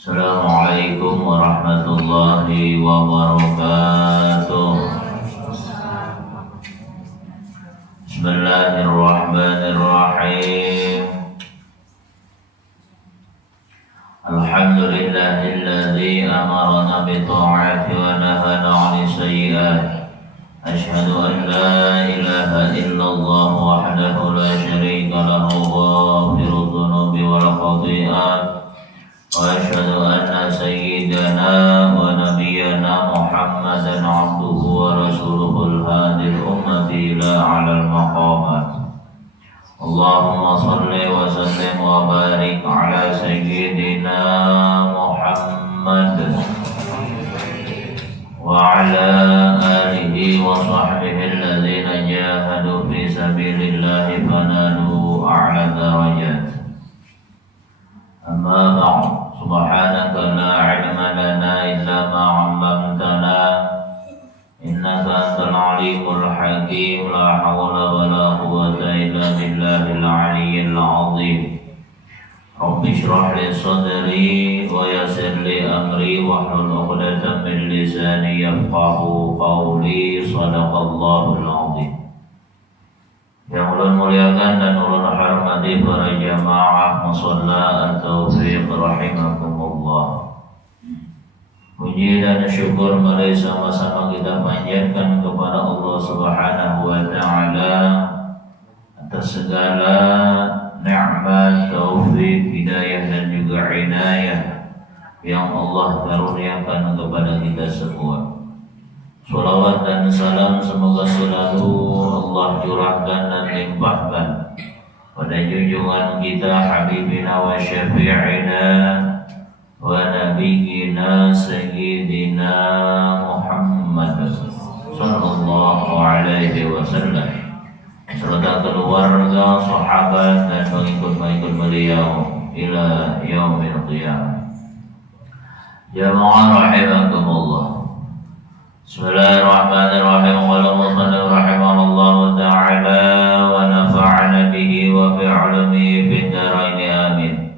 Assalamualaikum warahmatullahi wabarakatuh. Bismillahirrahmanirrahim. Alhamdulillahilladzi amarna bi ta'ati wa nahana 'anil sayyi'at. Asyhadu an la ilaha illallah wahdahu la syarika lahu ghafirudz dzunubi wal khati'at. Wa asyhadu anna sayyidana wa nabiyyana Muhammadan 'abduhu wa rasuluhul hadil ummati ila 'alal maqamat. Allahumma shalli wa sallim wa barik ala sayyidina Muhammad wa ala alihi wa sahbihi alladhina jahadu fi sabilillahi fanalu a'la darajat. Amma ba'd. Subhanaka la ilma lana illa ma 'allamtana innaka antal alimul hakim. La hawla wa la quwwata illa billahil aliyyil azim. Rabbi shrah li sadri wa yassir li amri wahlul 'uqdatam min lisani yafqahu qawli. Shadaqallahul azim. Yang ulun muliakan dan ulun hormati para jamaah musalla at-taufiq rahimakumullah. Puji dan syukur mari sama-sama kita panjatkan kepada Allah Subhanahu wa taala atas segala nikmat, taufik, hidayah dan juga inayah yang Allah karuniakan kepada kita semua. Salawat dan salam semoga selalu Allah curahkan dan limpahkan pada junjungan kita Habibina wa Syafi'ina wa Nabiyyina Sayyidina Muhammad sallallahu alaihi wasallam, serta keluarga, sahabat dan pengikut-pengikut beliau ila yaumil qiyamah. Jamaah rahimakumullah. Bismillahirrahmanirrahim. Wa sallallahu rahimahullahu ta'ala wa nafa'ana bihi wa bi 'ulumi fid dharain amin.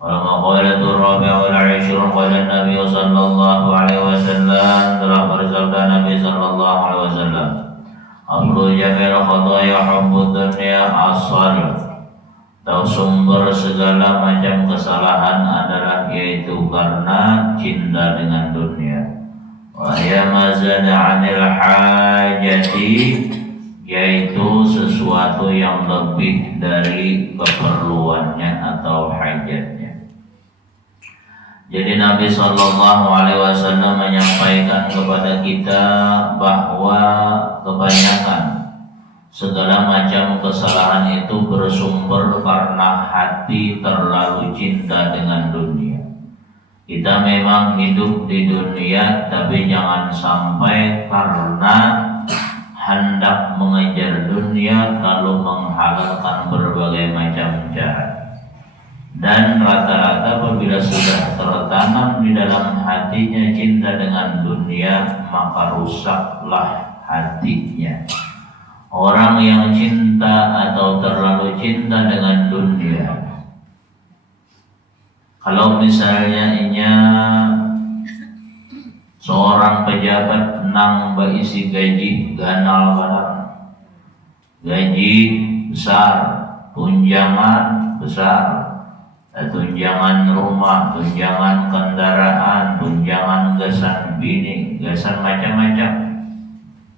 Wa maqalatul rabi'ul 'ashrun qala an-nabi sallallahu alaihi wasallam, telah bersabda Nabi sallallahu alaihi wasallam, afdal jamil khataaya hubbud dunya asal. Tahu sumber segala macam kesalahan adalah yaitu karena cinta dengan dunia. Wahya mazada 'anil hajati, yaitu sesuatu yang lebih dari keperluannya atau hajatnya. Jadi Nabi sallallahu alaihi wasallam menyampaikan kepada kita bahwa kebanyakan segala macam kesalahan itu bersumber karena hati terlalu cinta dengan dunia. Kita memang hidup di dunia, tapi jangan sampai karena hendak mengejar dunia lalu menghalalkan berbagai macam cara. Dan rata-rata apabila sudah tertanam di dalam hatinya cinta dengan dunia, maka rusaklah hatinya. Orang yang cinta atau terlalu cinta dengan dunia, kalau misalnya seorang pejabat nang berisi gaji ganal banar, gaji besar, tunjangan besar, tunjangan rumah, tunjangan kendaraan, tunjangan gasan bini, gasan macam-macam,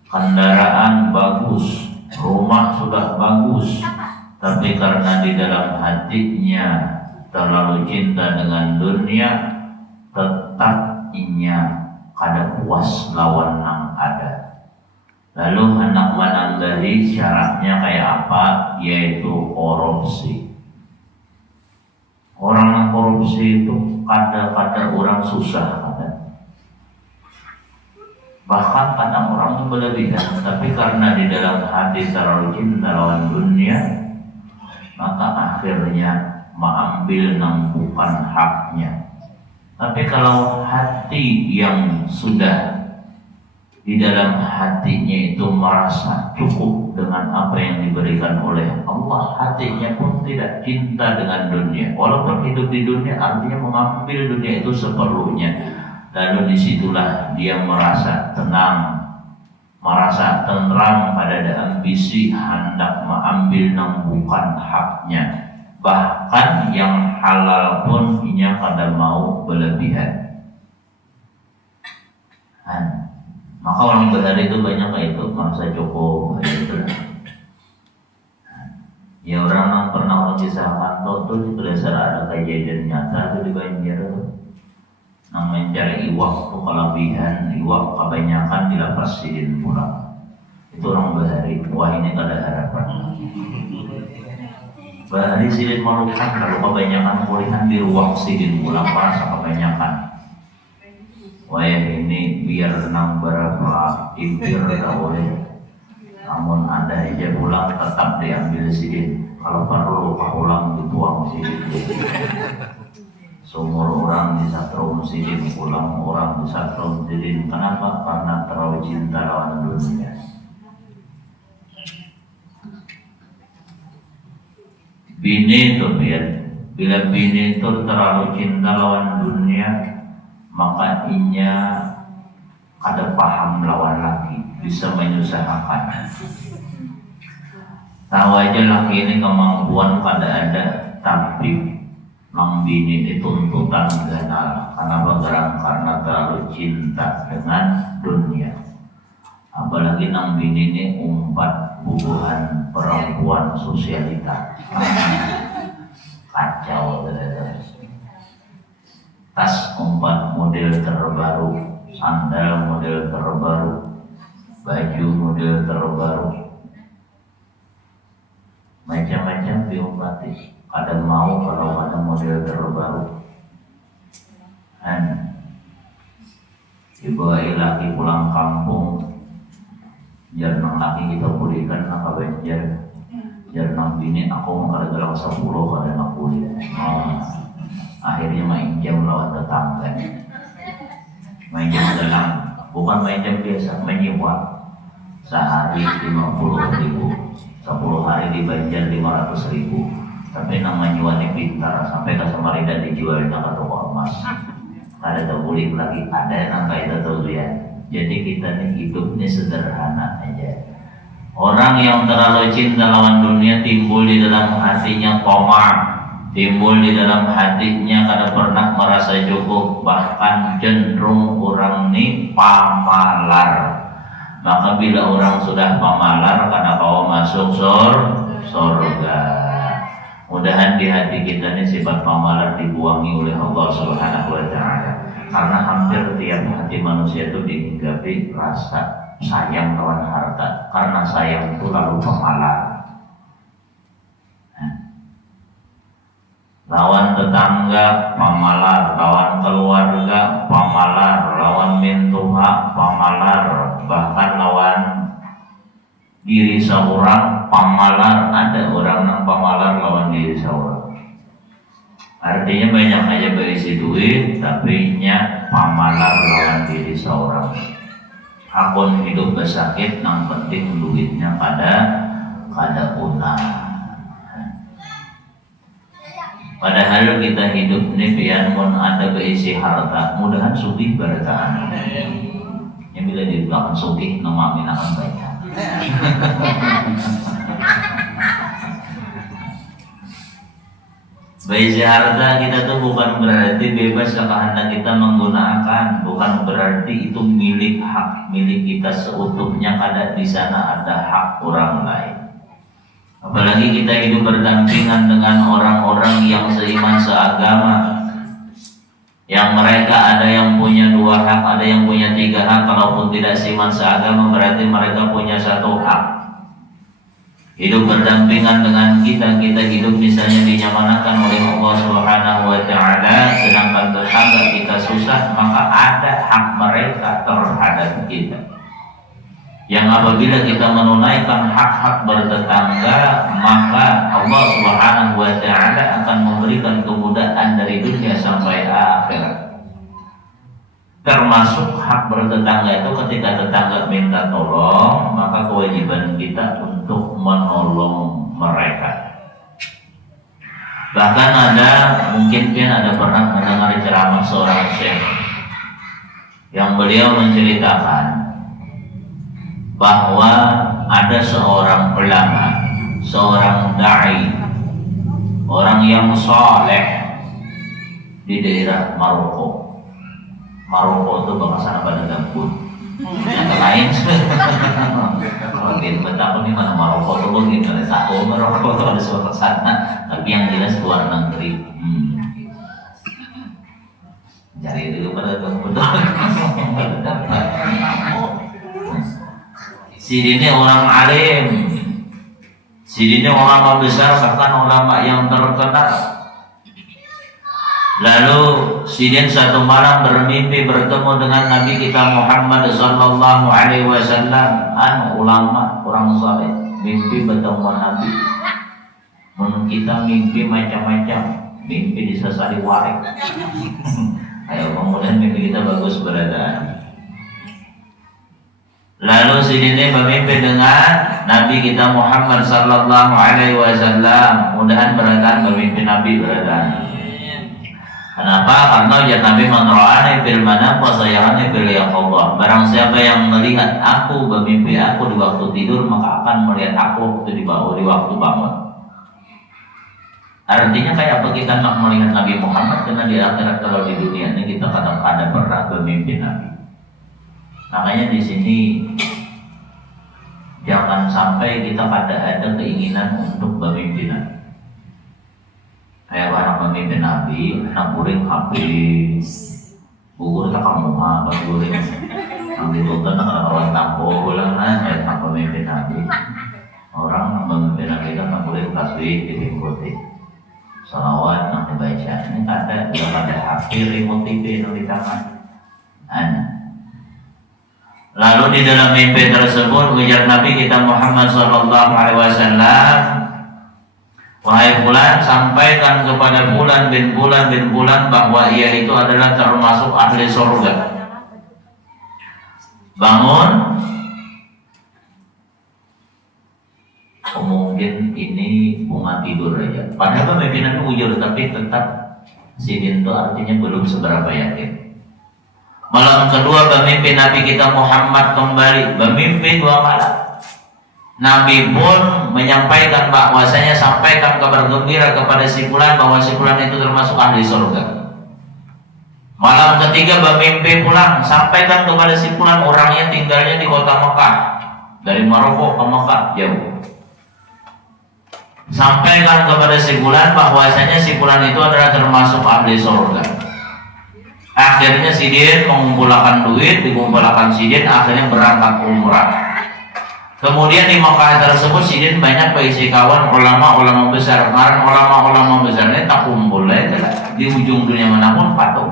kendaraan bagus, rumah sudah bagus, tapi karena di dalam hatinya terlalu cinta dengan dunia, tetap kada puas lawan nang ada. Lalu hendak menambahi syaratnya kayak apa? Yaitu korupsi. Orang yang korupsi itu kadang-kadang orang susah kadang. Bahkan kadang orang itu berlebihan, tapi karena di dalam hati terlalu cinta lawan dunia, maka akhirnya mengambil yang bukan haknya. Tapi kalau hati yang sudah di dalam hatinya itu merasa cukup dengan apa yang diberikan oleh Allah, hatinya pun tidak cinta dengan dunia. Walaupun hidup di dunia artinya mengambil dunia itu seperlunya. Lalu disitulah dia merasa tenang, merasa tenteram pada ambisi hendak mengambil bukan haknya. Bahkan yang halal pun ia kada mau berlebihan. Maka orang berhari itu banyak kayak itu, merasa cukup gitu. Ya orang yang pernah orang kisahkan tuh berdasar ada kejadian nyata tuh di Banjar tuh. Nang mencari iwak tuh kelebihan, iwak kebanyakan dilepasin pulang. Itu orang berhari, wah ini kada harapan. Berhari silin melukan kalau kebanyakan kulihan di ruang silin pulang merasa kebanyakan. Wah ini biar tenang berapa impir tak boleh. Namun ada aja pulang tetap diambil sidin. Kalau perlu pulang dituang sidin. Sumur orang disatrum sidin, pulang orang disatrum sidin. Kenapa? Karena terlalu cinta lawan dunia. Bini itu bila bini itu terlalu cinta lawan dunia, maka inya ada paham lawan laki, bisa menyusahkan. Tahu aja laki ini kemampuan pada ada, tapi nang bini ini tuntutan ganal. Kenapa? Karena terlalu cinta dengan dunia. Apalagi nang bini ini umpat hubungan perempuan sosialita. Kacau tas umpat model terbaru, sandal model terbaru, baju model terbaru, macam-macam diumpati. Kadang mau kalau ada model terbaru. Dibawa laki pulang kampung, jarang laki kita pulihkan nak Banjar, jarang bini aku mau kada 10 kada nak kuliah. Akhirnya main jam lawan tetangga, main jam dalam, bukan main jam biasa, menyewa sehari 50.000, 10 hari di Banjar 500.000. Tapi namanya nyewa ini pintar, sampai ke Samarinda dijualnya ke toko emas. Ada terbulik lagi, ada yang kayak itu ya. Jadi kita nih hidupnya sederhana aja. Orang yang terlalu cinta lawan dunia timbul di dalam hatinya tamak. Timbul di dalam hatinya kada pernah merasa cukup, bahkan cenderung orang ini pamalar. Maka bila orang sudah pamalar, kada kau masuk surga. Mudahan di hati kita ini sifat pamalar dibuangi oleh Allah Subhanahu wa Ta'ala. Karena hampir tiap hati manusia itu dihinggapi rasa sayang lawan harta. Karena sayang itu lalu pamalar. Lawan tetangga pamalar, lawan keluarga pamalar, lawan mintuha pamalar, bahkan lawan diri seorang pamalar. Ada orang yang pamalar lawan diri seorang. Artinya banyak aja berisi duit, tapi nya pamalar lawan diri seorang. Akun hidup bersakit, yang penting duitnya kada punah. Padahal kita hidup ini biar pun ada berisi harta, mudahan sugih bertaan. Yang bila di belakang sugih, nama akan banyak. Berisi harta kita tuh bukan berarti bebas kehendak kita menggunakan, bukan berarti itu hak milik kita seutuhnya. Kada di sana ada hak orang lain. Apalagi kita hidup berdampingan dengan orang-orang yang seiman seagama, yang mereka ada yang punya 2 hak, ada yang punya 3 hak. Kalaupun tidak seiman seagama, berarti mereka punya 1 hak. Hidup berdampingan dengan kita hidup misalnya dinyamanakan oleh Allah Subhanahu wa Ta'ala, sedangkan tetangga kita susah, maka ada hak mereka terhadap kita. Yang apabila kita menunaikan hak-hak bertetangga, maka Allah Subhanahu wa Ta'ala akan memberikan kemudahan dari dunia sampai akhirat. termasuk hak bertetangga itu ketika tetangga minta tolong, maka kewajiban kita untuk menolong mereka. Bahkan mungkin ada pernah mendengar ceramah seorang syekh yang beliau menceritakan bahwa ada seorang ulama, seorang da'i, orang yang saleh di daerah Maroko. Maroko itu bahasa pada gambut. Yang lain, kalau di Batak ini mana Maroko itu begitu, tahu Maroko itu ada suatu sana, tapi yang jelas luar negeri. Cari dulu pada gambut. Sidini orang alim, sidini orang besar, bahkan ulama yang terkenal. Lalu sidin satu malam bermimpi bertemu dengan Nabi kita Muhammad sallallahu alaihi wasallam. Ulama orang saleh mimpi bertemu Nabi. Kita mimpi macam-macam, mimpi disesali warik. Ayo kemudian mimpi kita bagus beradaan. Lalu sidinnya bermimpi dengan Nabi kita Muhammad sallallahu alaihi wasallam. Mudahan beradaan bermimpi Nabi beradaan. Kenapa? Karena ya Nabi menro'ani fil manam wa sayarani fil yaqadha. Barang siapa yang melihat aku bermimpi aku di waktu tidur, maka akan melihat aku di waktu bangun. Artinya kayak apa kita nak melihat Nabi Muhammad, karena di akhirat kalau di dunia ini kita kadang-kadang pernah bermimpi Nabi. Makanya di sini jangan sampai kita ada keinginan untuk bermimpi Nabi. Kayak orang memimpin Nabi, anak guring habis, bubur tak kamu mah, guring, yang dituntut nak orang tampo, ulang nanya tak memimpin Nabi. Orang memimpin Nabi kan nak guring tasbih diikuti, salawat nak dibaca. Ini ada hampir remote TV yang di tangan. Lalu di dalam mimpi tersebut ujar Nabi kita Muhammad sallallahu alaihi wasallam, wahai fulan, sampaikan kepada fulan bin fulan bin fulan bahwa ia itu adalah termasuk ahli surga. Bangun. Mungkin ini bunga tidur aja. Padahal pemimpinan ujur, tapi tetap sidin itu artinya belum seberapa yakin. Malam kedua bermimpi Nabi kita Muhammad kembali bermimpi 2 malam. Nabi pun menyampaikan bahwasanya sampaikan kabar gembira kepada si fulan bahwa si fulan itu termasuk ahli surga. Malam ketiga bermimpi pulang, sampaikan kepada si fulan orangnya tinggalnya di kota Mekah, dari Maroko ke Mekah jauh. Sampaikan kepada si fulan bahwasanya si fulan itu adalah termasuk ahli surga. Akhirnya si Din mengumpulkan duit, dikumpulkan si Din, akhirnya berangkat umrah. Kemudian di Mekah tersebut sidin banyak berisi kawan ulama-ulama besar. Karena ulama-ulama besarnya tak kumpul di ujung dunia manapun patuh.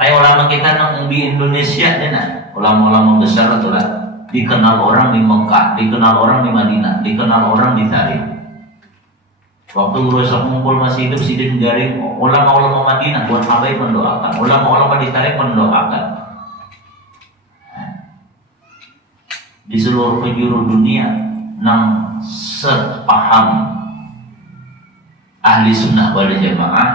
Kayak ulama kita yang di Indonesia nih, ulama-ulama besar itulah dikenal orang di Mekah, dikenal orang di Madinah, dikenal orang di Tarim. Waktu Rasul kumpul masih hidup sidin garing ulama-ulama Madinah buat habaib mendoakan, ulama-ulama di Tarim mendoakan. Di seluruh penjuru dunia nang sepaham ahli sunnah wal jamaah,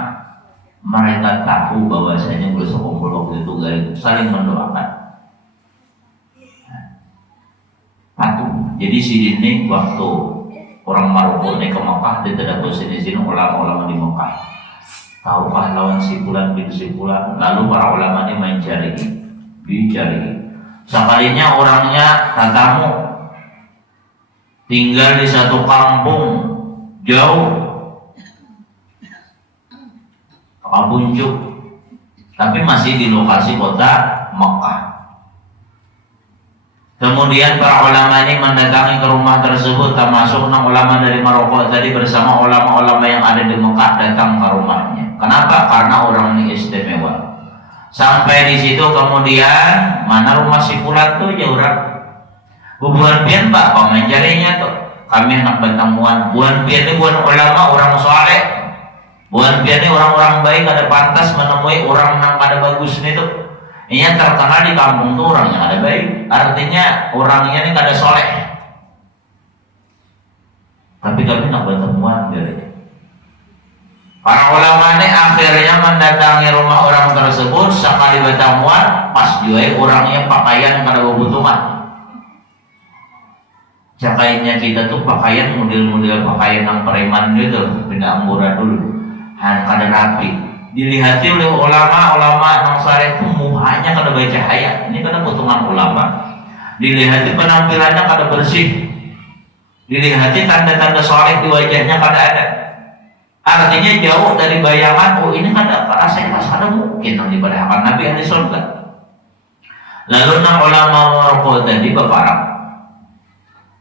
mereka tahu bahwasanya Rasul kumpul waktu itu saling mendoakan. Patuh. Jadi sidin waktu orang Maroko ke Mekah ditedapur sini ulama-ulama di Mekah. Tahukah lawan si fulan bin si fulan? Lalu para ulama ini mencari, dicari. Sekalinya orangnya tatamu tinggal di satu kampung jauh, Kabunjuk, tapi masih di lokasi kota Mekah. Kemudian para ulama ini mendatangi ke rumah tersebut, termasuk 6 ulama dari Maroko tadi bersama ulama-ulama yang ada di Mekah datang ke rumahnya. Kenapa? Karena orang ini istimewa. Sampai di situ kemudian mana rumah si fulan tuh ya orang bubuhan pian pak mencarinya tuh kami anak Batambuan buan pian itu buan ulama orang soleh Bukan biarnya orang-orang baik ada pantas menemui orang yang kada bagus nih tuh. Ini terkenal di kampung tuh orangnya ada baik, artinya orangnya ini kada soleh. Tapi kami nak bertemuan biar para ulama ini akhirnya mendatangi rumah orang tersebut. Sekali bertemuan, pas juga orangnya pakaian kada kebutuhan. Cakainya kita tuh pakaian model-model pakaian yang preman gitu, benda amburan dulu. Kada rapi, dilihati oleh ulama yang saleh itu muhanya kada bercahaya. Ini kada potongan ulama. Dilihati penampilannya kada bersih, dilihati tanda-tanda soleh di wajahnya kada ada. Artinya jauh dari bayangan, oh ini kada rasanya kada mungkin yang diberdayakan Nabi ahli surga. Lalu nang ulama Maroko tadi beparang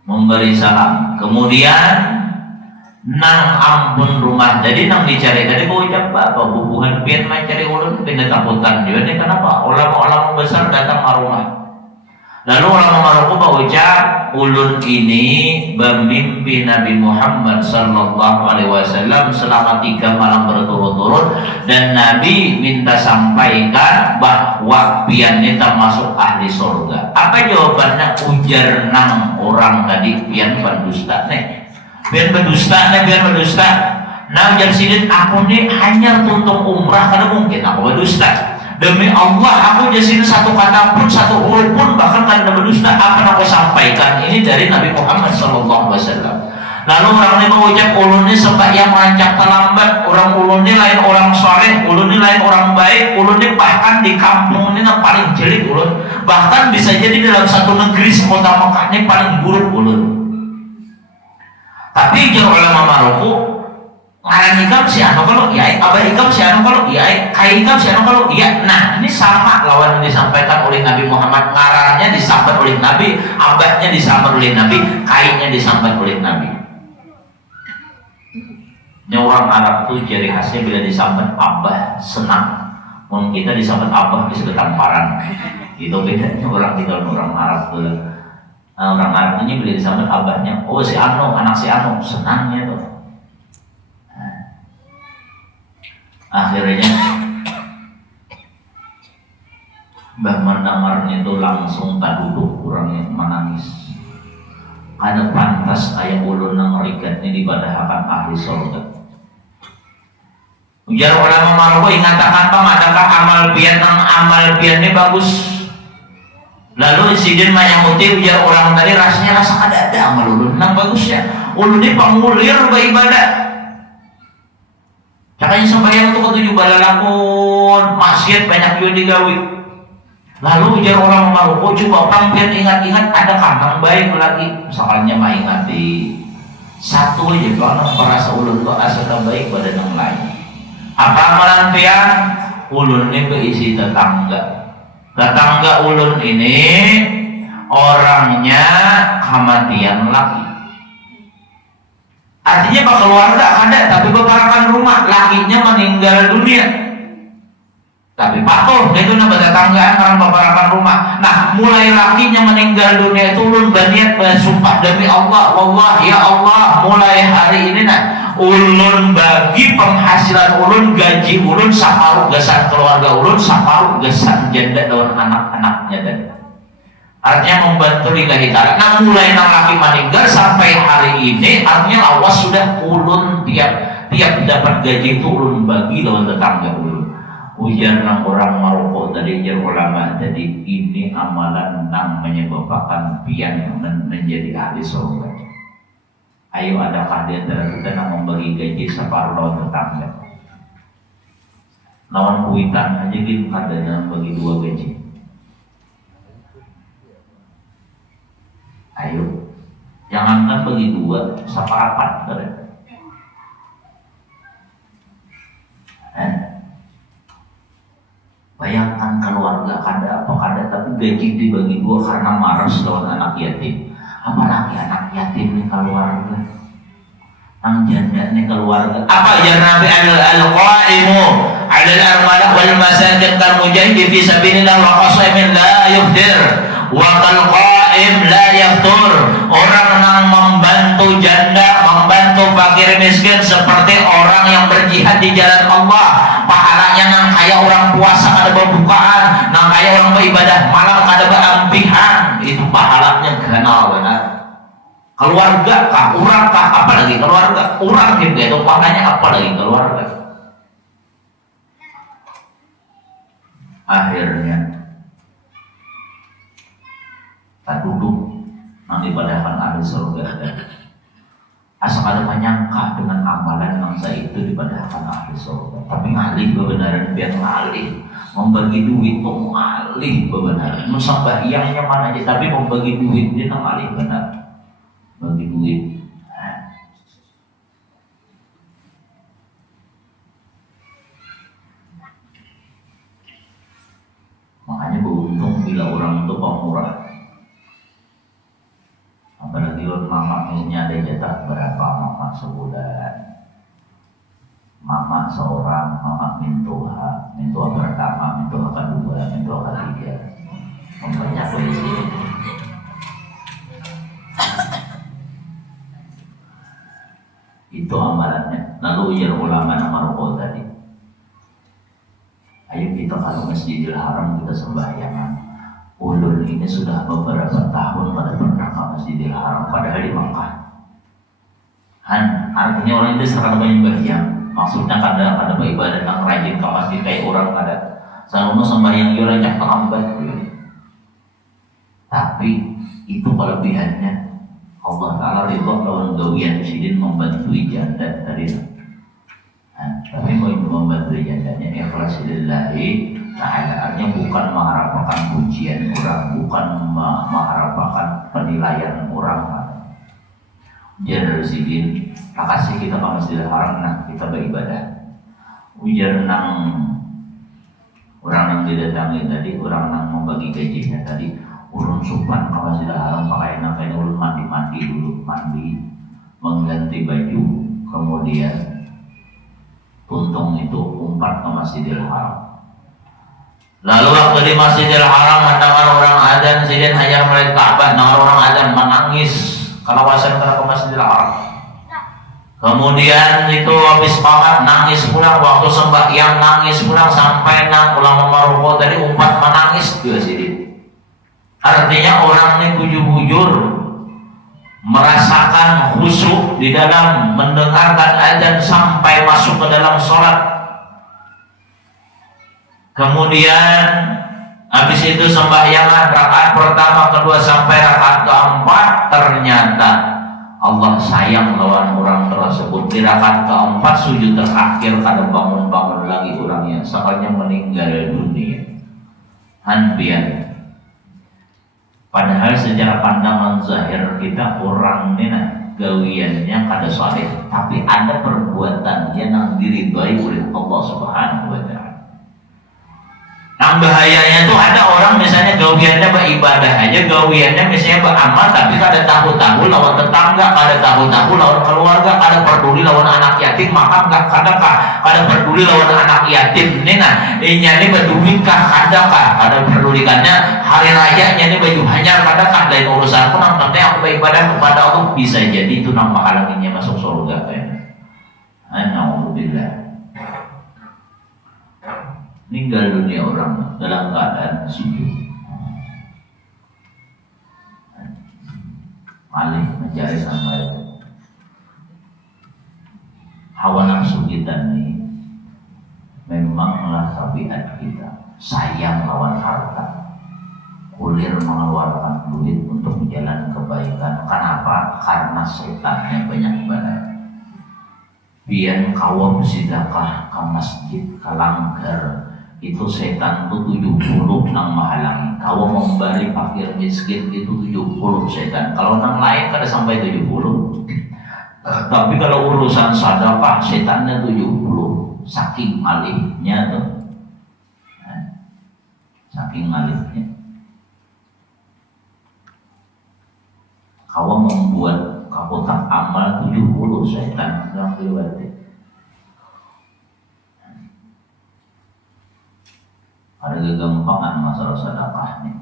memberi salam, kemudian nang ampun rumah. Jadi nang dicari tadi kau ucap apa hubungan pian mencari ulun pindah takutan juga nih. Kenapa ulama-ulama besar datang ke rumah. Lalu ulama Maroko berucap, ulun ini bermimpi Nabi Muhammad sallallahu alaihi wasallam selama 3 malam berturut-turut, dan Nabi minta sampaikan bahwa pian ini termasuk ahli surga. Apa jawabannya? Ujar nang orang tadi pian pendusta nih. Biar berdusta. Nah ujar sidin, aku nih hanya tuntung umrah, karena mungkin aku berdusta. Demi Allah aku jasin satu kata pun, satu huruf pun, bahkan karena berdusta akan aku sampaikan ini dari Nabi Muhammad SAW. Lalu orang ini mengucap, ulun ini sembahyang rancak terlambat, orang ulun ini lain orang soleh, ulun ini lain orang baik, ulun ini bahkan di kampung ini yang paling jelek ulun, bahkan bisa jadi dalam satu negeri sekota Mekah ini paling buruk ulun. Tapi jauh ulama Maroko ngaran ikam si anu kalau iya, abah ikam si anu kalau iya, kai ikam si anu kalau iya. Nah ini sama lawan yang disampaikan oleh Nabi Muhammad. Ngarannya disambat oleh Nabi, abahnya disambat oleh Nabi, kainya disambat oleh Nabi. Ini orang Arab tuh ciri khasnya bila disambat abah senang, mun kita disambat abah bisa ketamparan. Itu bedanya orang kita orang Arab tuh. Orang Arab ini bila disambat abahnya, oh si Anu, anak si Anu, senangnya tuh. Akhirnya Mbah Mandamarnya itu langsung tak duduk, orangnya menangis. Ada pantas kayak ulun yang rigatnya dibadahakan ahli surga. Ujar ulama Maroko ingatakan bang, adakah amal pian ini bagus? Lalu insiden menyamuti ujar orang tadi, rasanya rasa ada amal ulun nang bagusnya. Ulun ini pengulir beribadah. Cakanya sembahyang itu ketujuh balalakun, maksiat banyak juga digawi. Lalu ujar orang Maroko, coba pangpian ingat-ingat ada kandang baik lagi. Misalnya mengingati satu aja kalau merasa ulun itu asal baik pada yang lain. Apa amalan pian? Ulun ini berisi tetangga. Tetangga ulun ini orangnya kematian laki. Artinya pak keluarga ada, tapi bebarakan rumah, lakinya meninggal dunia. Tapi patuh, itu nama tetanggaan orang bebarakan rumah. Nah, mulai lakinya meninggal dunia itu ulun berniat bersumpah demi Allah, wallah ya Allah, mulai hari ini ulun bagi penghasilan ulun, gaji ulun saparuh gesan keluarga ulun, saparuh gesan janda daun anak-anaknya tadi. Artinya membantu lillahi ta'ala. Nah mulai nang laki meninggal sampai hari ini, artinya awas sudah ulun tiap dapat gaji itu ulun bagi lawan tetangga ulun. Ujar nang orang Maroko tadi, ujar ulama tadi, ini amalan nang menyebabkan pian menjadi ahli surga. Ayo adakah di antara kita yang membagi gaji separuh lawan tetangga? Lawan kuitan aja gitu ada yang bagi 2 gaji. Ayo, jangankan bagi 2, separuh kan? Bayangkan keluarga kada apa kada, tapi gaji dibagi 2 karena maras lawan anak yatim. Apalagi anak yatim nih keluarga, ang janda nih keluarga. Apa ajar Nabi al-qaimu alal armalah wal masakin kal mujahid fi sabilillah wa qasimin la yufdir wa kal saim la yaftur. Orang yang membantu janda, membantu fakir miskin seperti orang yang berjihad di jalan Allah. Pahalanya nang kayak orang puasa kada berbukaan, nang kayak orang beribadah malam kada berampihan. Itu pahalanya ganal benar. Keluarga kah, orang kah, apalagi keluarga orang gitu itu pahalanya apalagi keluarga. Akhirnya tak duduk nang ibadahkan ahli surga. Asal ada menyangka dengan amalan yang saya itu dibadahkan ahli surga. Tapi ngalih kebenaran biar ngalih. Membagi duit tuh ngalih kebenaran. Sembahyangnya mana aja tapi membagi duit dia ngalih benar. Bagi duit. Makanya beruntung bila orang itu pemurah. Apalagi mama misalnya ada jatah berapa mama sebulan. Mama seorang, mama mintuha pertama, mintuha kedua, mintuha ketiga. Banyak polisi. Itu amalannya. Lalu ujar ulama nama rokok tadi. Ayo kita kalau Masjidil Haram kita sembahyangan. Ulun ini sudah beberapa tahun pada pernah ke Masjidil Haram, padahal di Makkah. Artinya orang itu sekarang banyak sembahyang. Maksudnya kada beribadah yang rajin ke masjid kayak orang kada. Selalu sembahyang yo rancak terlambat. Tapi itu kelebihannya. Allah Ta'ala ridho lawan gawian sidin membantu janda tadi. Tapi mau membantu jandanya ikhlas lillahi ta'ala, artinya bukan mengharapkan pujian orang, bukan mengharapkan penilaian orang. Ujar sidin, makasih kita ke Masjidil Haram, nah kita beribadah. Ujar nang orang yang didatangi tadi, orang yang membagi gajinya tadi, urun supan ke Masjidil Haram pakaian urun mandi dulu, mengganti baju, kemudian tuntung itu umpat ke Masjidil Haram. Lalu waktu di Masjidil Haram mendengar orang adzan sidin hanya melihat Ka'bah, dengar orang adzan menangis karena wasan ke Masjidil Haram. Kemudian itu habis pamat nangis pulang, waktu sembahyang nangis pulang, sampai nang ulama maruko tadi umpat menangis juga sidin. Artinya orang ini bujur-bujur merasakan khusyuk di dalam mendengarkan adzan sampai masuk ke dalam sholat. Kemudian habis itu sembahyangan rakaat pertama, kedua sampai rakaat keempat, ternyata Allah sayang lawan orang tersebut. Di rakaat keempat sujud terakhir kada bangun-bangun lagi orangnya, sekalinya meninggal dunia. Hanbian. Padahal secara pandangan zahir kita orang ini gawiannya kada saleh, tapi ada perbuatannya yang diridhai oleh Allah Subhanahu wa Ta'ala. Yang bahayanya itu ada orang misalnya gawiannya beribadah aja, gawiannya misalnya beramal, tapi kada tahu-tahu lawan tetangga, kada tahu-tahu lawan keluarga, kada peduli lawan anak yatim, maka kada peduli lawan anak yatim. Ini berduit kah kada pedulikannya, hari raya ini baju hanyar kada lain urusan pun, yang penting aku beribadah kepada Allah, bisa jadi itu nang menghalanginya masuk surga kan. Alhamdulillah. Meninggal dunia orang dalam keadaan sujud, malih mencari sampai hawa nafsu kita ini memanglah tabiat kita, sayang lawan harta, kulir mengeluarkan duit untuk jalan kebaikan. Kenapa? Karena setannya banyak banget. Biar kawam sedekah ke masjid, ke langgar, itu setan itu 70 nang menghalangi. Kalau memberi fakir miskin itu 70 setan. Kalau nang lain kada sampai 70. Tapi kalau urusan sedekah setannya 70. Saking malihnya tuh. Saking malihnya. Kalau membuat kotak amal 70 setan yang lewat. Ada kegampangan masalah sedekah nih.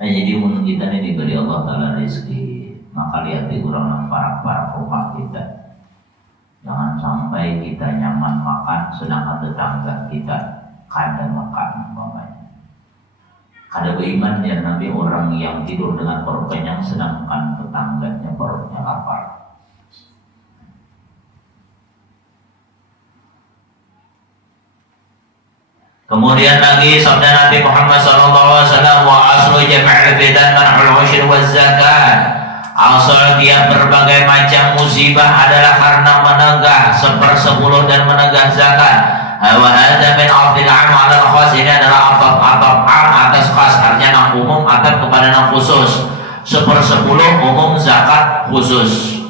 Jadi mun kita ini diberi Allah Ta'ala rezeki, maka lihat orang para rumah kita. Jangan sampai kita nyaman makan sedangkan tetangga kita kada makan umpamanya. Kada beriman ya Nabi orang yang tidur dengan perut kenyang sedangkan tetangganya perutnya lapar. Kemudian lagi sabda Nabi Muhammad SAW, wa aslu jama'il fitan man'ul usyr wa zakat. Asal dia berbagai macam musibah adalah karena menegah 1/10 dan menegah zakat. Wa hadza min afdil 'am 'ala al-khas, ini adalah atap 'am atas khas, artinya nang umum atap kepada nang khusus. 1/10 umum, zakat khusus.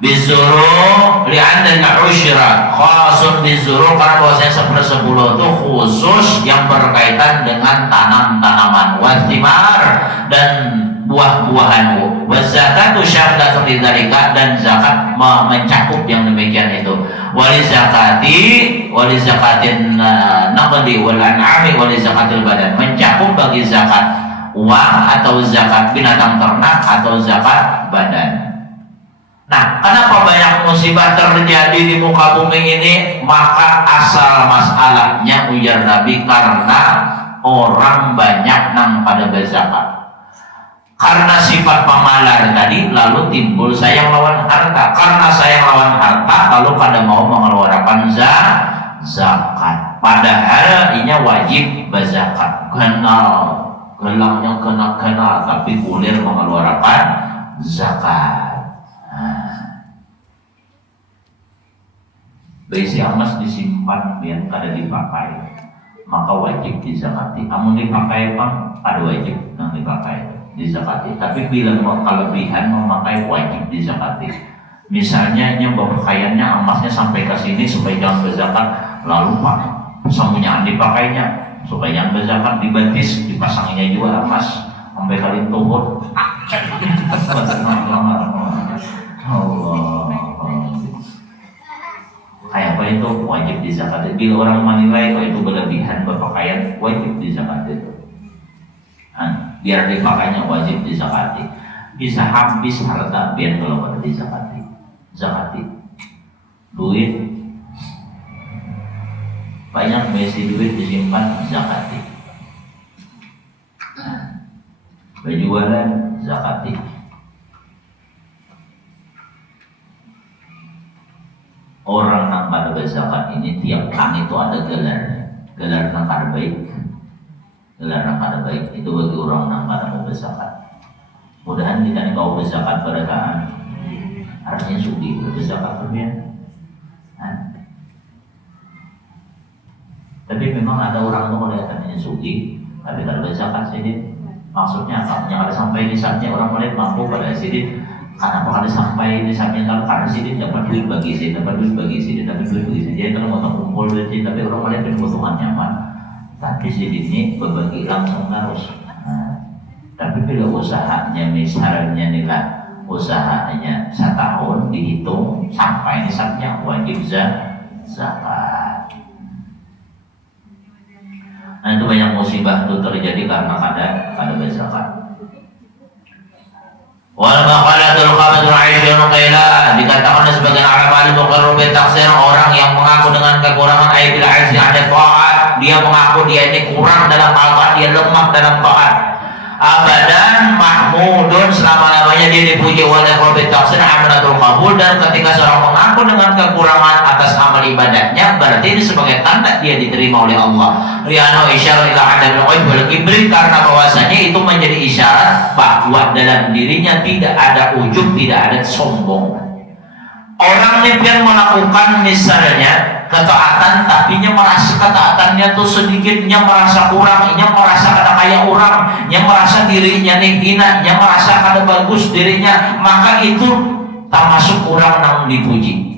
Bizuru li'anna al-usyra khasun bizuru, karena bahwasanya 1/10 itu khusus yang berkaitan dengan tanam-tanaman, wathimar dan buah-buahan, wazakatu syamlatun lidzalika, dan zakat mencakup yang demikian itu. Walizakatin naqdi wal an'ami walizakatil badan, mencakup bagi zakat uang atau zakat binatang ternak atau zakat badan. Nah, kenapa banyak musibah terjadi di muka bumi ini? Maka asal masalahnya ujar Nabi karena orang banyak nang pada berzakat. Karena sifat pemalar tadi, lalu timbul sayang lawan harta. Karena sayang lawan harta, lalu pada mau mengeluarkan zakat. Padahal ini wajib berzakat. Kenal, gelangnya kena, tapi kulir mengeluarkan zakat. Besi emas disimpan biar kada dipakai, maka wajib dizakati. Amun dipakai pun ada wajib yang dipakai dizakati. Tapi bila kelebihan memakai wajib dizakati. Misalnya pakaiannya emasnya sampai ke sini supaya jangan berzakat, lalu pak semuanya dipakainya supaya jangan berzakat, dibantis dipasangnya juga emas sampai kali tuhur. Allah. Kayak apa itu wajib dizakati. Bila orang menilai kalau itu berlebihan berpakaian, wajib dizakati itu. Biar dipakainya wajib dizakati. Bisa habis harta biar kalau pada dizakati. Zakati. Duit banyak besi duit disimpan, zakati. Berjualan, zakati. Orang yang pada berzakat ini tiap tahun itu ada gelar yang kada baik, gelar yang kada baik itu bagi orang yang pada mau berzakat. Mudahan kita ini kau berzakat berkaan, artinya sudi berzakat berbian. Tapi memang ada orang tuh melihatnya sudi, tapi kada berzakat sedikit. Maksudnya apa? Yang ada sampai di saatnya orang melihat mampu pada sedikit. Kenapa kada sampai di saatnya kalau karena sini dapat duit bagi sini, dapat duit bagi sini, dapat duit bagi sini. Jadi kalau mau kumpul duit sini, tapi orang melihat kebutuhan nyaman. Tapi sini ini berbagi langsung harus. Tapi bila usahanya misalnya nilai usahanya 1 tahun dihitung sampai di saatnya wajib zakat. Nah itu banyak musibah itu terjadi karena kada berzakat. Wal maqalatul khamatul 'aisyun qila, dikatakan oleh sebagian ulama al-muqarrab bi taksir, orang yang mengaku dengan kekurangan aibil 'ajzi 'ala ta'at, dia mengaku dia ini kurang dalam taat, dia lemah dalam taat. Abadan mahmudun, selama-lamanya dia dipuji oleh Rabbi taksir amalatul qabul, dan ketika seorang mengaku dengan kekurangan atas amal ibadahnya, berarti ini sebagai tanda dia diterima oleh Allah. Riano isyarat ila adamil ujub wal kibri, karena bahwasanya itu menjadi isyarat bahwa dalam dirinya tidak ada ujub, tidak ada sombong. Orang yang melakukan misalnya ketaatan, tapi nya merasa ketaatannya tuh sedikitnya merasa kurang, nya merasa kada kaya orang, nya merasa dirinya nih hina, nya merasa kada bagus dirinya, maka itu termasuk orang yang dipuji.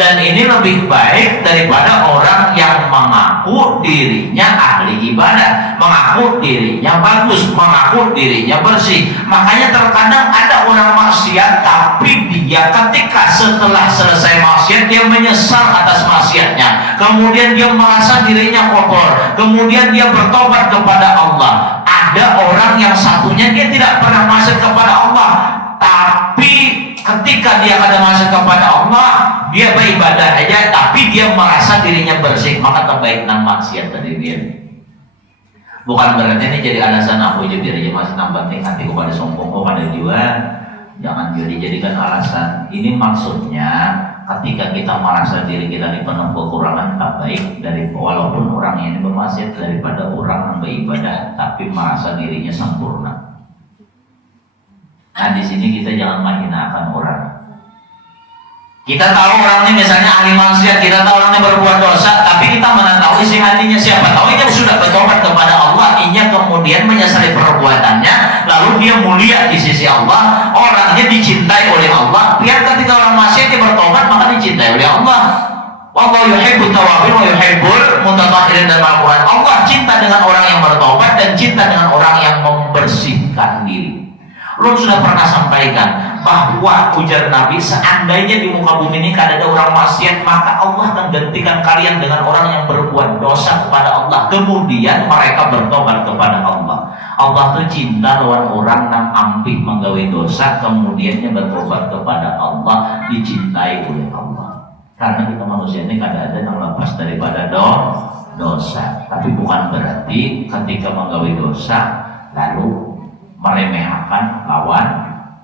Dan ini lebih baik daripada orang yang mengaku dirinya ahli ibadah, mengaku dirinya bagus, mengaku dirinya bersih. Makanya terkadang ada orang maksiat, tapi dia ketika setelah selesai maksiat dia menyesal atas maksiatnya, kemudian dia merasa dirinya kotor, kemudian dia bertobat kepada Allah. Ada orang yang satunya dia tidak pernah maksiat kepada Allah, tapi ketika dia kada maksiat kepada Allah, dia beribadah aja, tapi dia merasa dirinya bersih, maka terbaik nang maksiat dari dia. Bukan berarti ini jadi alasan aku aja biar aja masih nambah hatiku pada sombong, pada jiwa. Jangan dijadikan alasan. Ini maksudnya ketika kita merasa diri kita ini penuh kekurangan, tak baik dari walaupun orang ini bermaksiat daripada orang yang beribadah tapi merasa dirinya sempurna. Nah di sini kita jangan menghinakan orang. Kita tahu orang ini misalnya ahli maksiat, kita tahu orang ini berbuat dosa, tapi kita mana tahu isi hatinya. Siapa tahu dia sudah bertobat kepada Allah, ia kemudian menyesali perbuatannya, lalu dia mulia di sisi Allah, orangnya dicintai oleh Allah. Biar ketika orang maksiat dia bertobat, maka dicintai oleh Allah. Wallahu yuhibbut tawwabin wa yuhibbul mutatahhirin dalam Al-Quran. Allah cinta dengan orang yang bertobat dan cinta dengan orang yang membersihkan diri. Lu sudah pernah sampaikan bahwa ujar Nabi, seandainya di muka bumi ini kada ada orang maksiat, maka Allah akan gantikan kalian dengan orang yang berbuat dosa kepada Allah, kemudian mereka bertobat kepada Allah. Allah tuh cinta lawan orang yang ampih menggawe dosa, kemudiannya bertobat kepada Allah, dicintai oleh Allah. Karena kita manusia ini kada ada yang lepas daripada dosa. Tapi bukan berarti ketika menggawe dosa lalu meremehkan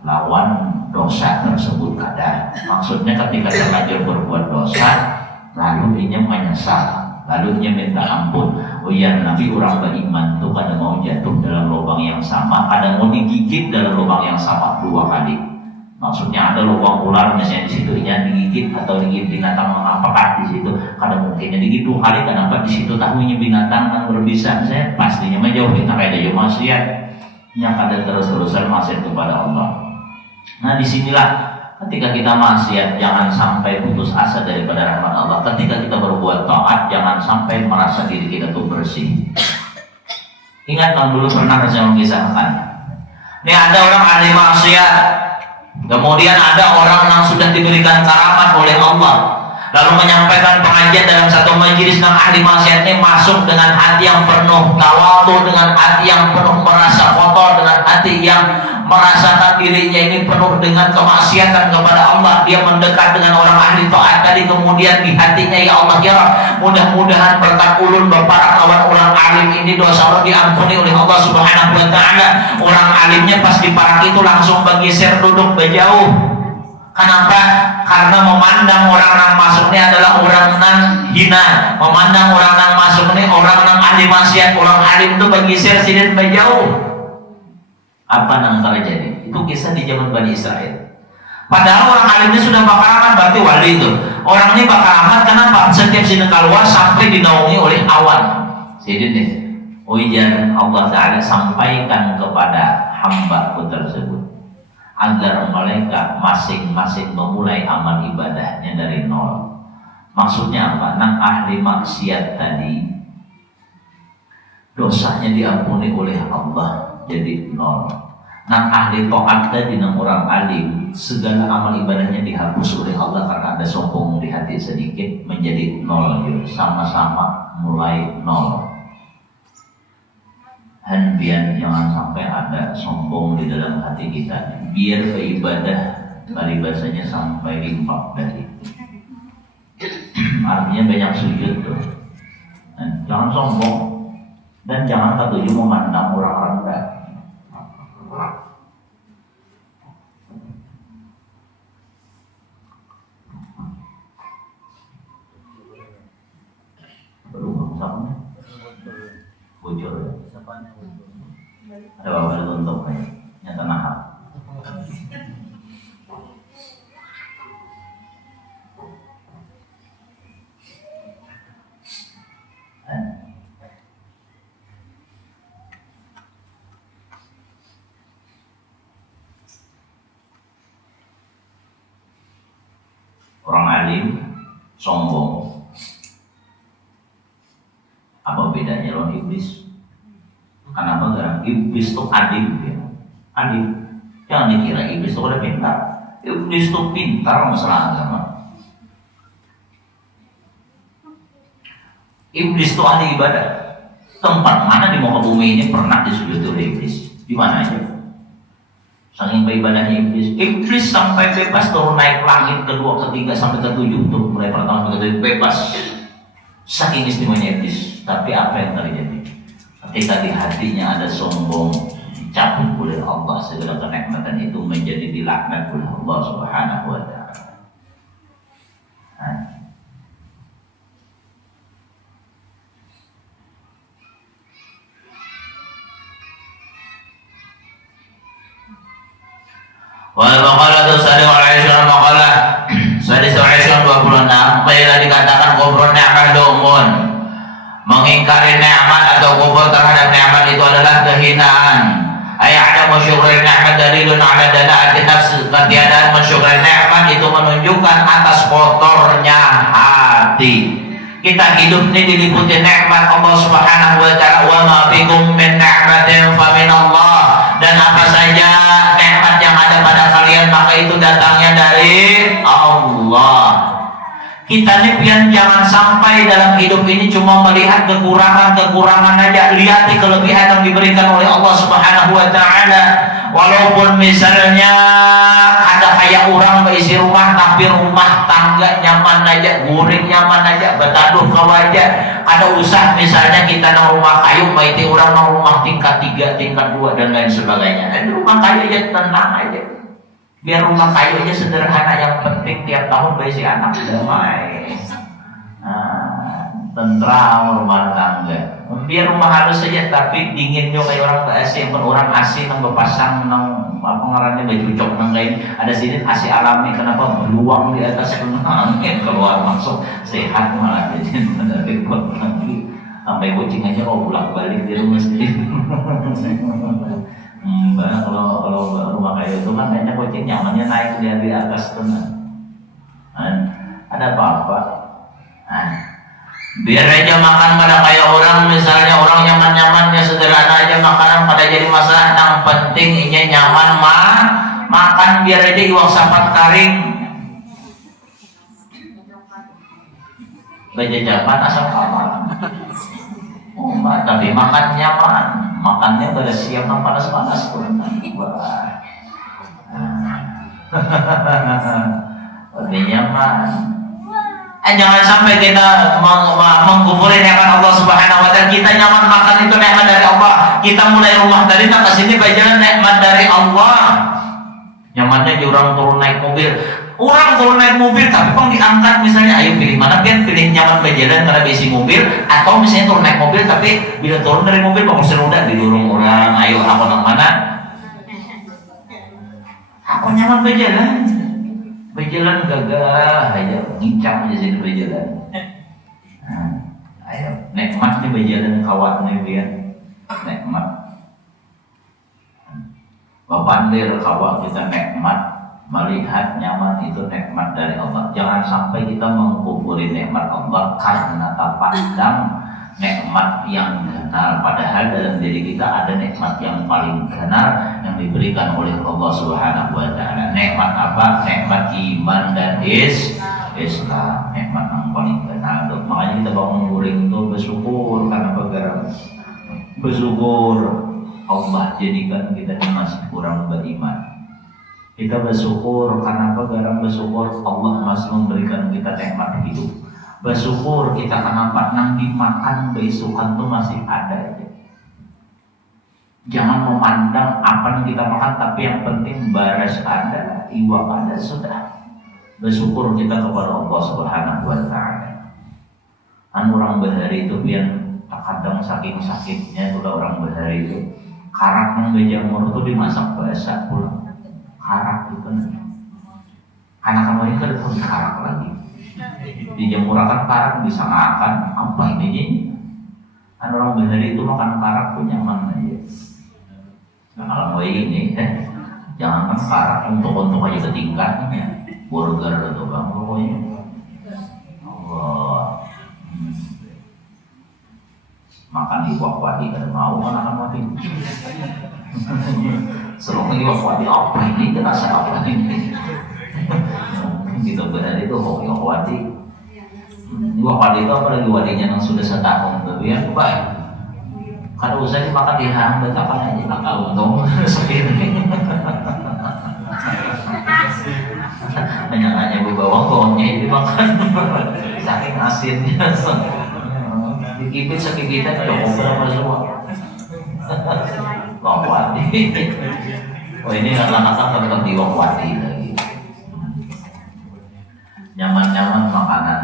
lawan dosa tersebut kada. Maksudnya ketika terlanjur berbuat dosa lalu dia menyesal, lalu dia minta ampun. Oh iya, Nabi orang beriman tuh kada mau jatuh dalam lubang yang sama, kada mau digigit dalam lubang yang sama 2 kali. Maksudnya ada lubang ular misalnya di situ ia digigit atau digigit binatang apakah di situ, kada mungkinnya digigit 2 kali. Kenapa di situ tahunya binatang yang berbisa, saya pastinya menjauhi tak ada yang maksiat yang ada terus-terusan maksiat kepada Allah. Nah disinilah ketika kita maksiat jangan sampai putus asa daripada rahmat Allah. Ketika kita berbuat taat jangan sampai merasa diri kita tuh bersih. Ingat kan dulu pernah saya mengisahkan, ini ada orang ahli maksiat, kemudian ada orang yang sudah diberikan karamat oleh Allah, lalu menyampaikan pengajian dalam satu majelis yang ahli maksiat ini masuk dengan hati yang penuh tawadhu, dengan hati yang penuh merasa kotor, dengan hati yang merasakan dirinya ini penuh dengan kemaksiatan kepada Allah. Dia mendekat dengan orang ahli taat tadi, kemudian di hatinya, ya Allah ya Rabb, mudah-mudahan berkat ulun berparak lawan orang alim ini dosa Allah diampuni oleh Allah Subhanahu wa taala. Orang alimnya pas diparak itu langsung bergeser duduk berjauh. Kenapa? Karena memandang orang yang masuk ini adalah orang yang hina, memandang orang yang masuk ini orang yang ahli maksiat. Orang alim itu bergeser sidin berjauh. Apa yang terjadi? Itu kisah di zaman Bani Israel. Padahal orang alimnya sudah bakaramat, berarti wali itu. Orang ini bakaramat kenapa? Setiap sini keluar sampai dinaungi oleh awan. Sidin nih, ujian Allah Ta'ala sampaikan kepada hamba tersebut agar mereka masing-masing memulai amal ibadahnya dari nol. Maksudnya apa? Nang ahli maksiat tadi dosanya diampuni oleh Allah jadi nol. Nang ahli taat tadi nang orang alim segala amal ibadahnya dihapus oleh Allah karena ada sombong di hati sedikit menjadi nol. Sama-sama mulai nol. Hendian jangan sampai ada sombong di dalam hati kita. Biar beribadah bahasanya sampai limpak tadi. Artinya banyak sujud tuh. Dan jangan sombong dan jangan ketujuh memandang orang rendah. Berubah sama bocor ya. Ada apa untuk yang tanah. Orang alim sombong. Apa bedanya lawan iblis? Kenapa? Karena iblis itu adil ya. Adil. Jangan dikira iblis itu udah pintar. Iblis itu pintar masalah agama. Iblis itu ahli ibadah. Tempat mana di muka bumi ini pernah disujudi oleh iblis? Di mana aja? Saking ibadahnya iblis. Iblis sampai bebas turun naik langit kedua, ketiga sampai ketujuh, untuk mulai pertama sampai ketujuh bebas. Saking istimewanya iblis. Tapi apa yang terjadi? Ketika di hatinya ada sombong, dicabut oleh Allah segala kenikmatan itu menjadi dilaknat oleh Allah Subhanahu wa Ta'ala. Wal maqalatu sadiq al-Aisyah maqalah Sadis al-Aisyah 26 Qila dikatakan kufrun ni'mah du'mun, mengingkari nikmat atau kufur terhadap nikmat itu adalah kehinaan. Ay'adamu syukri ni'mat dalilun ala dala'ati nafs. Ketiadaan mensyukri nikmat itu menunjukkan atas kotornya hati. Kita hidup ini diliputi nikmat Allah Subhanahu wa Ta'ala. Wa ma bikum min ni'matin fa min Allah. Dan apa saja nikmat yang ada pada kalian maka itu datangnya dari Allah. Kita nih pian jangan sampai dalam hidup ini cuma melihat kekurangan-kekurangan aja. Lihat kelebihan yang diberikan oleh Allah Subhanahu wa Ta'ala. Walaupun misalnya ada kayak orang berisi rumah tapi rumah tangga nyaman aja, guring nyaman aja, betaduh kau aja. Ada usaha misalnya kita nang rumah kayu, maiti orang nang rumah tingkat 3, tingkat 2 dan lain sebagainya. Ada rumah kayu aja tenang aja. Biar rumah kayu aja sederhana, yang penting tiap tahun berisi anak damai. Tentram rumah tangga. Biar rumah halus saja tapi dingin juga kayak orang AC, orang AC nang berpasang nang apa ngarannya baju cocok nang lain. Ada sini AC alami, kenapa beluang di atas angin keluar masuk sehat malah jadi dari lagi. Sampai kucing aja bolak-balik di rumah sendiri. Kalau rumah kayu itu kan kayaknya kucing nyamannya naik di atas tuh. Ada apa-apa? Biar aja makan pada kayak orang, misalnya orang nyaman-nyamannya sederhana aja makanan pada jadi masalah. Yang penting ini nyaman makan, biar aja iwak sapat karing. Bejajakan asal kawan. Tapi makan nyaman, makannya pada siang yang panas-panas pun. Wah, lebih nyaman. Jangan sampai kita mengkufuri nikmat Allah Subhanahu wa Ta'ala. Kita nyaman makan itu nikmat dari Allah. Kita mulai rumah dari ke sini bajalan nikmat dari Allah. Nyamannya di orang turun naik mobil. Orang turun naik mobil tapi kok diangkat misalnya, ayo pilih mana, pian pilih nyaman berjalan karena besi mobil, atau misalnya turun naik mobil tapi bila turun dari mobil kok serudak didorong orang, ayo aku nang mana? Aku nyaman berjalan gagah aja, ngincang aja sini berjalan. Ayo nikmat nih berjalan kawat nih pian, nikmat. Bapandir kawat kita nikmat. Melihat nyaman itu nikmat dari Allah. Jangan sampai kita mengkufuri nikmat Allah karena tak pandang nikmat yang benar. Padahal dalam diri kita ada nikmat yang paling benar yang diberikan oleh Allah Subhanahu wa Ta'ala. Nikmat apa? Nikmat iman dan Islam. Nikmat yang paling benar. Makanya kita bangun guring itu bersyukur karena perkara bersyukur Allah jadikan kita masih kurang beriman. Kita bersyukur karena apa? Garam bersyukur Allah masih memberikan kita nikmat hidup. Bersyukur kita karena nang dimakan keisukan tuh masih ada aja. Jangan memandang apa yang kita makan, tapi yang penting baras ada, iwak ada, sudah. Bersyukur kita kepada Allah Subhanahu wa Ta'ala. Orang bahari itu yang kadang saking sakitnya juga orang bahari itu karak nang bejamur itu dimasak basah pulang. Karak itu anak kamu ini kan pun karak lagi dijemurakan karak bisa makan apa ini kan orang bahari itu makan karak pun nyaman aja. Nah kalau ini jangan kan karak untuk aja ketingkatnya burger atau bang pokoknya Allah makan di wadi kada mau kan mati. Selama iwak wadi apa ini, terasa apa ini? Kita berada itu iwak wadi. Iwak wadi itu apa lagi wadinya yang sudah setahun tapi yang baik. Kalau usah dimakan dihambat apa aja maka untung sepiring. Hanya bawang-bawangnya itu makan saking asinnya. Dikipit sekipitan cukup berapa semua. Wakwati. Oh ini anak-anak tetap di wakwati lagi. Nyaman-nyaman makanan.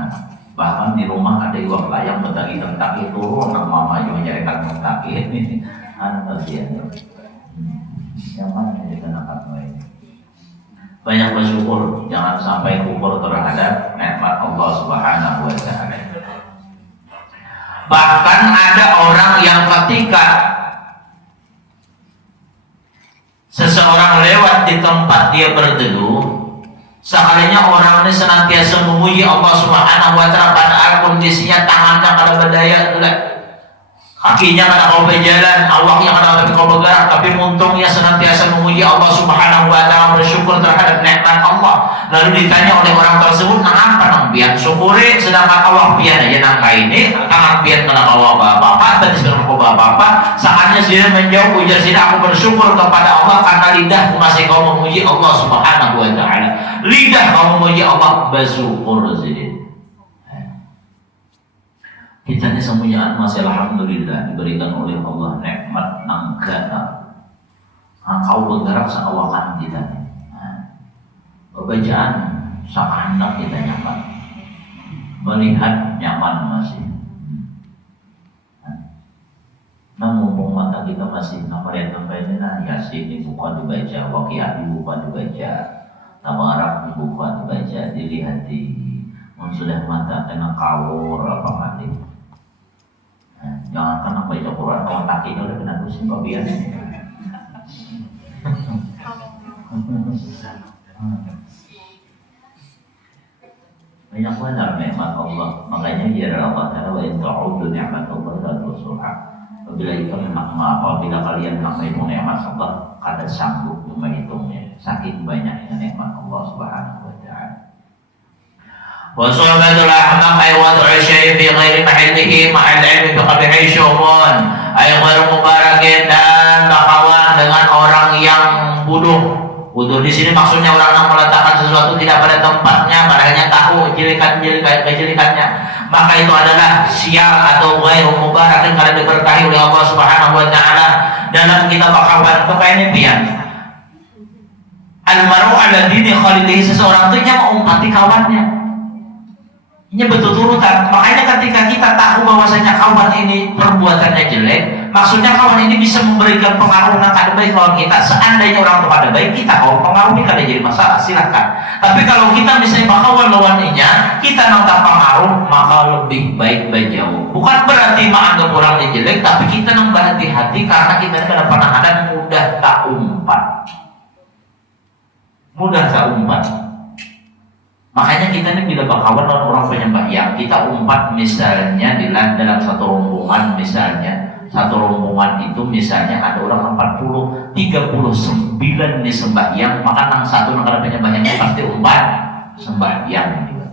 Bahkan di rumah ada iwak layang betagi tentaki turun, nak mama juga nyarikan tentaki ini. Anak bagian. Nyaman jadi anak-anak ini. Banyak bersyukur, jangan sampai kufur terhadap nikmat Allah Subhanahu wa Ta'ala. Bahkan ada orang yang ketika seseorang lewat di tempat dia berteduh, sekalinya orang ini senantiasa memuji Allah Subhanahu wa Ta'ala, padahal kondisinya tangannya kada berdaya, kakinya kada kau berjalan, Allah yang kada kau bergerak, tapi untungnya senantiasa memuji Allah Subhanahu wa Ta'ala, bersyukur terhadap nikmat Allah. Lalu ditanya oleh orang tersebut, "Kenapa nang pian syukuri sedangkan Allah pian aja nang ini, tangan pian kena kau bapak, dan sebenarnya kau bapak, saatnya dia menjawab ujar sini aku bersyukur kepada Allah karena lidahku masih kau memuji Allah Subhanahu wa Ta'ala." Lidah kau memuji Allah, bersyukur sini. Kita ni semuanya masih alhamdulillah diberikan oleh Allah nikmat nang gata. Kau bergerak seawakan kita. Bacaan seakan kita nyaman. Melihat nyaman masih. Namun mumpung mata kita masih nampak ini Yasin dibuka dibaca, Waqiah dibuka dibaca, Tabarak dibuka dibaca, dilihati. Sudah mata kena kawur apa mati. Jangan kan baca Quran kalau kakinya udah kena pusing babian. Banyak benar nikmat Allah. Makanya ya Allah Taala wa in ta'udu ni'matallahi la tuhsuha. Apabila kalian menghitung nikmat Allah, kada sanggup menghitungnya. Saking banyaknya nikmat Allah Subhanahu wa Ta'ala. Wasolatul ahmaq ay wad'u syai' fi ghairi mahallihi ma'al ilmi bi qabihi syumun ay ghairu mubarakin, dan bakawan dengan orang yang bodoh. Bodoh di sini maksudnya orang yang meletakkan sesuatu tidak pada tempatnya, padahal tahu kejelikannya, maka itu adalah sial atau ghairu mubarakin, karena diberkahi oleh Allah Subhanahu wa Ta'ala. Dalam kitab bakawan ini pian al-mar'u ala dini khalilihi, seseorang itu yang mengumpati kawannya. Ini betul-betulan. Makanya ketika kita tahu bahwasanya kawan ini perbuatannya jelek, maksudnya kawan ini bisa memberikan pengaruh nak kada baik kawan kita. Seandainya orang itu kada baik, kita kau pengaruhi kada jadi masalah, silakan. Tapi kalau kita misalnya bakawan lawannya, kita nampak pengaruh, maka lebih baik jauh. Bukan berarti menganggap orang ini jelek, tapi kita nang berhati-hati karena kita kada pernah ada mudah tak umpat. Mudah tak umpat. Makanya kita ini bila bakawan dengan orang penyembah yang kita umpat misalnya dalam satu rombongan, misalnya satu rombongan itu misalnya ada orang 39 nih sembahyang, maka nang satu nang ada penyembah yang pasti umpat sembahyang juga.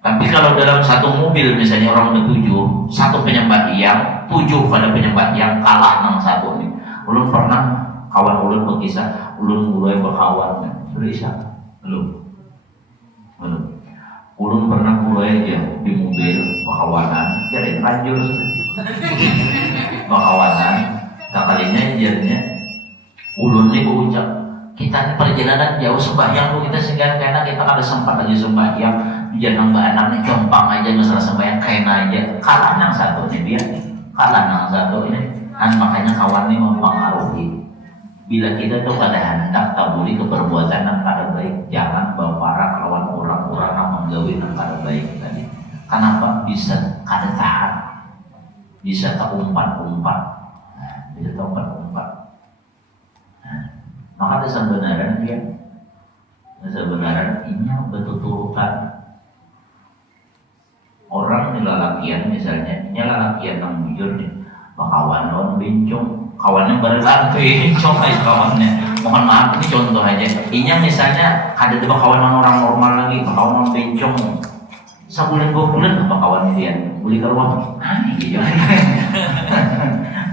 Tapi kalau dalam satu mobil misalnya orang bertujuh, satu penyembah yang 7 pada penyembah yang kalah nang satu nih. Belum pernah kawan ulun berkisah, ulun mulai berkawan sudah isya belum. Ulun pernah mulai ya di mobil berkawanan, jadi lanjut berkawanan. Sekalinya jadinya ulun ini berucap, kita ini perjalanan jauh sembahyang lu kita sehingga karena kita ada sempat lagi sembahyang, jangan mbak anak ini gampang aja masalah sembahyang kena aja. Kalah nang satu ini dia, kalah nang satu ini, kan makanya kawan ini mempengaruhi. Bila kita tuh kada hendak tabuli keperbuatan yang kada baik, jangan bawa lawan orang-orang yang menggawi yang kada baik tadi. Kenapa? Bisa kada tahan, bisa tak umpat-umpat, bisa tak umpat-umpat. Maka sebenarnya dia, sebenarnya ini betul-betul orang di lalakian misalnya, ini lalakian yang jujur nih, bakawan lawan bencong. Kawannya berlatih, coba kawannya. Mohon maaf ini contoh aja. Ini misalnya ada dua kawan orang normal lagi, kawan bencong Sebulan 2 bulan apa kawan dia beli ke rumah aneh gitu.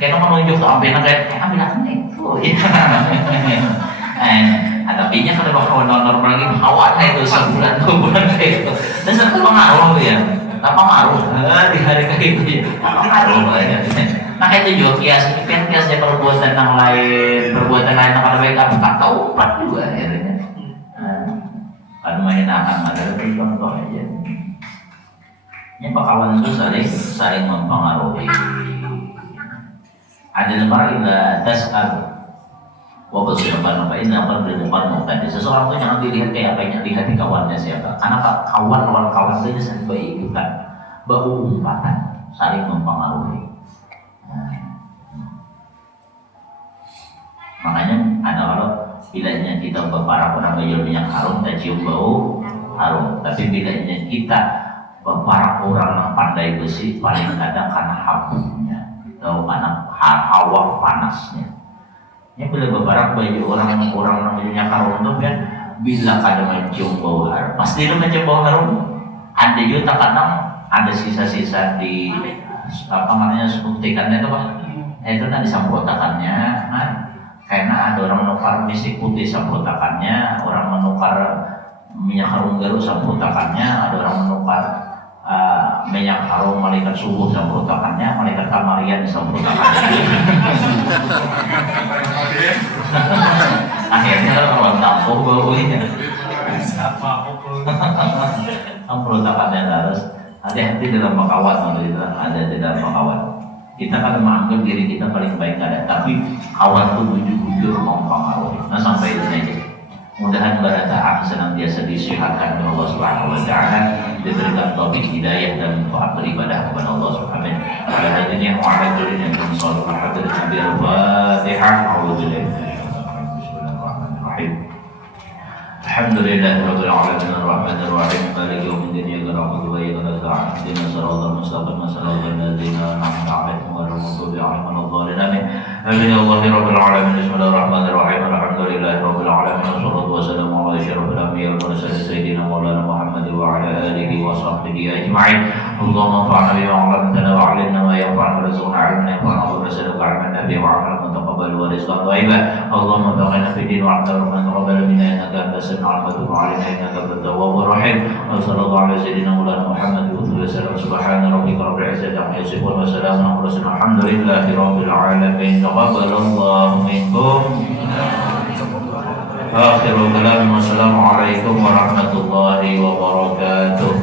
Kayak menunjuk ke ambilnya kayak ambil nih. Oh iya. Hadapinya kalau kawan normal lagi hawa itu sebulan 2 bulan kayak itu. Dan serta pengaruh ya. Tak pengaruh di hari kayak itu ya. Tak pengaruh ya. Nah itu juga kiasnya perbuatan yang lain, perbuatan lain yang baik kan tak tahu 4 juga akhirnya. Kan main akan ada contoh aja. Ini kawan itu saling mempengaruhi. Ada lembar ila tas'al wa basirban apa ini apa berdepan tadi. Seseorang itu jangan dilihat kayak apa yang dilihat di kawannya siapa. Karena kawan itu saling berikutan, berumpatan, saling mempengaruhi. Makanya ada kalau bilanya kita para orang menjual minyak harum, kita cium bau harum. Tapi bilanya kita para orang yang pandai besi paling kadang karena habunya atau karena hawa panasnya. Ini bila beberapa baju orang minyak harum itu kan bila kadang mencium bau harum, pasti dia mencium bau harum. Ada juga kadang ada sisa-sisa di apa namanya suntikannya itu pak, itu nanti disamprotakannya, nah, karena ada orang menukar misik putih samprotakannya, orang menukar minyak harum garut samprotakannya, ada orang menukar minyak harum malaikat subuh samprotakannya, malaikat kamarian samprotakannya. Akhirnya kan orang tampuk baunya. Samprotakannya harus hati-hati dalam makawan, ada di dalam makawan. Kita kan menganggap diri kita paling baik ada, tapi kawan itu bujur-bujur mempengaruhi. Nah sampai itu saja. Mudahan barataan senantiasa disihatkan oleh Allah Subhanahu wa taala, diberikan taufik hidayah dan taat beribadah kepada Allah Subhanahu wa taala. Pada hari ini yang mu'alajulin yang bersalawat hadir Nabi Al-Fatihah. Bismillahirrahmanirrahim. Alhamdulillahirabbil alamin arrahmanir rahim maliki yaumiddin iyyaka na'budu wa iyyaka nasta'in ihdinas siratal mustaqim siratal ladzina an'amta 'alaihim ghairil maghdubi 'alaihim waladdallin. Amin. Allahumma rabbil alamin. Bismillahirrahmanirrahim. Alhamdulillahirabbil alamin. Wassalatu wassalamu ala asyrafil anbiya'i wal mursalin sayyidina maulana Muhammad wa ala alihi wa sahbihi ajma'in. Allahumma anfa'na bima 'allamtana wa 'allimna ma yanfa'una warzuqna 'ilman yanfa'una wa arsalna 'ilman nabiyyina wa 'amalan mutaqabbalan wa rizqan thayyiban. Allahumma baghina fid din wa 'allimna ma taqabbal minna innaka antas sami'ul 'alim wa 'alina innaka antat tawwabur rahim. Wa sallallahu ala sayyidina maulana Muhammad wa alihi wasallam. Subhana rabbika rabbil 'izzati 'amma yasifun wa salamun 'alal mursalin. Alhamdulillahi rabbil alamin. Taqabbalallahu minkum. Akhirul kalam. Wassalamualaikum warahmatullahi wabarakatuh.